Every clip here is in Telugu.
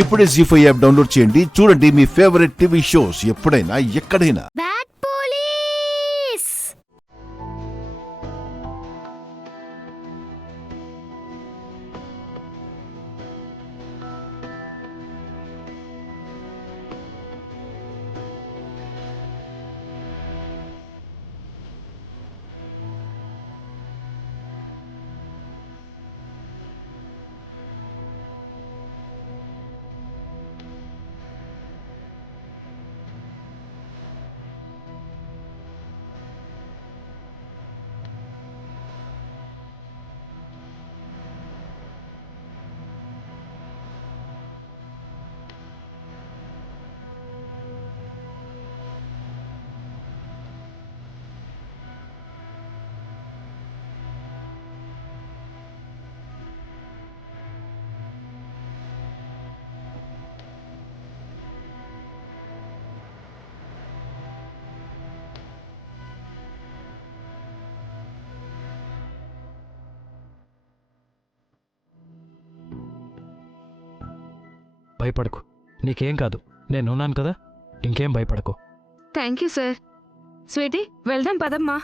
ఇప్పుడే జీ5 యాప్ డౌన్లోడ్ చేయండి. చూడండి మీ ఫేవరెట్ టీవీ షోస్ ఎప్పుడైనా ఎక్కడైనా. Bad police. భయపడకు, నీకేం కాదు, నేనున్నాను కదా, ఇంకేం భయపడకు. Thank you sir. స్వీటీ, వెళ్దాం పదమ్మా.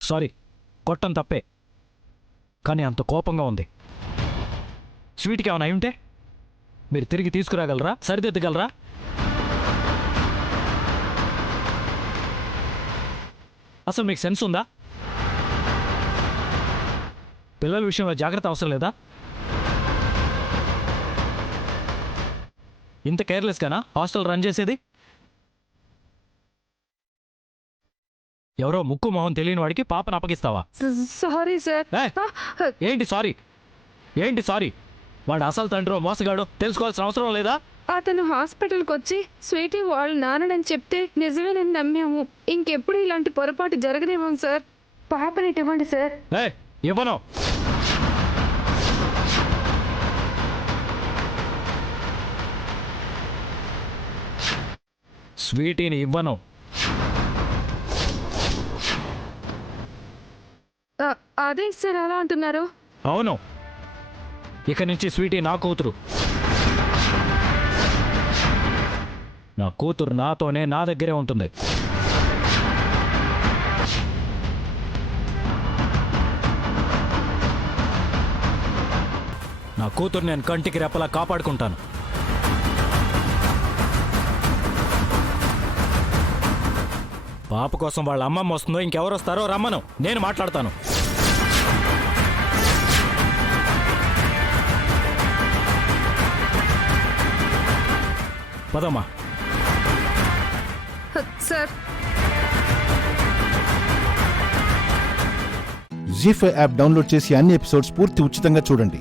సారీ, కొట్టం తప్పే, కానీ అంత కోపంగా ఉంది. స్వీట్కి ఏమైనా అయి ఉంటే మీరు తిరిగి తీసుకురాగలరా, సరిదిద్దగలరా? అసలు మీకు సెన్స్ ఉందా? పిల్లల విషయంలో జాగ్రత్త అవసరం లేదా? ఇంత కేర్లెస్గానా హాస్టల్ రన్ చేసేది? ఎవరో ముక్కు మొహం తెలియని వాడికి పాపను అప్పగిస్తావా? Sorry sir. ఏంటి సారీ? ఏంటి సారీ? వాడు అసలు తండ్రో మోసగాడో తెలుసుకోవాల్సిన అవసరం లేదా? అతను హాస్పిటల్కి వచ్చి స్వీటీ వాళ్ళ నాన్నని చెప్తే నిజమేనని నమ్మాము. ఇంకెప్పుడు ఇలాంటి పొరపాటు జరగనివ్వం సార్. పాపని ఇవ్వండి సార్. ఇవ్వను. స్వీటీని ఇవ్వను. అదే సార్ అలా అంటున్నారు. అవును, ఇక నుంచి స్వీటీ నా కూతురు. నా కూతురు నాతోనే, నా దగ్గరే ఉంటుంది. నా కూతురు నేను కంటికి రెప్పలా కాపాడుకుంటాను. పాప కోసం వాళ్ళ అమ్మమ్మ వస్తుందో ఇంకెవరు వస్తారో రమ్మను, నేను మాట్లాడతాను. పదమ్మా. సార్, జీ5 యాప్ డౌన్లోడ్ చేసి అన్ని ఎపిసోడ్స్ పూర్తి ఉచితంగా చూడండి.